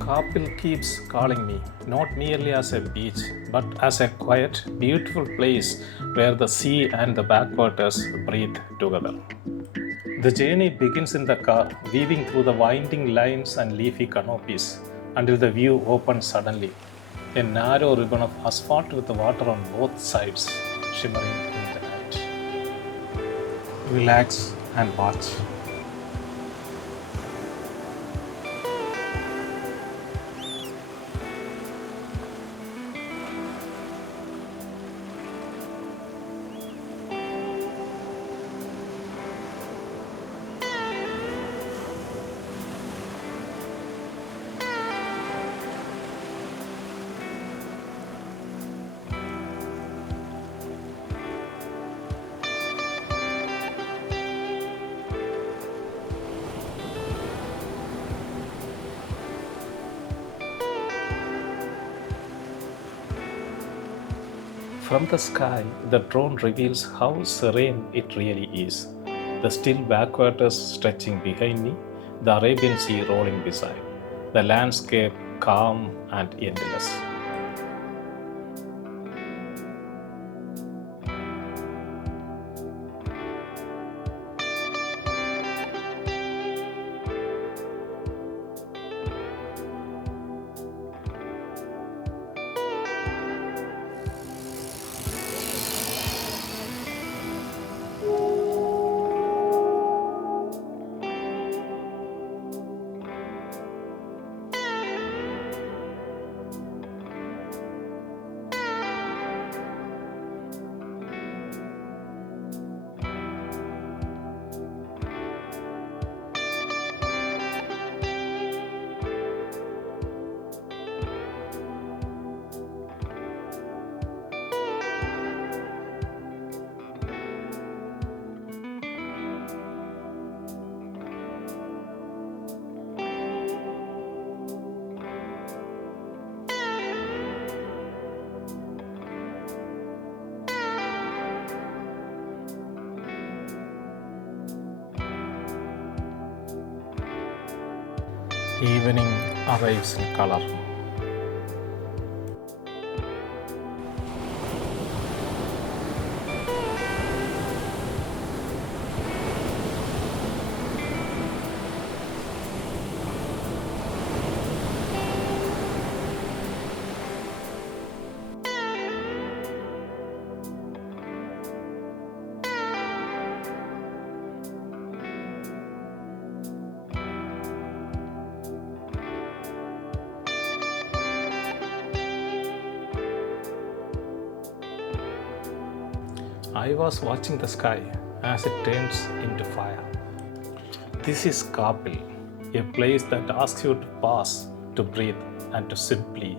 Kappil keeps calling me, not merely as a beach, but as a quiet, beautiful place where the sea and the backwaters breathe together. The journey begins in the car, weaving through the winding lanes and leafy canopies until the view opens suddenly. A narrow ribbon of asphalt with the water on both sides, shimmering in the night. Relax and watch. From the sky, the drone reveals how serene it really is. The still backwaters stretching behind me, the Arabian Sea rolling beside, the landscape calm and endless. Evening arrives in color. I was watching the sky as it turns into fire. This is Kappil, a place that asks you to pause, to breathe, and to simply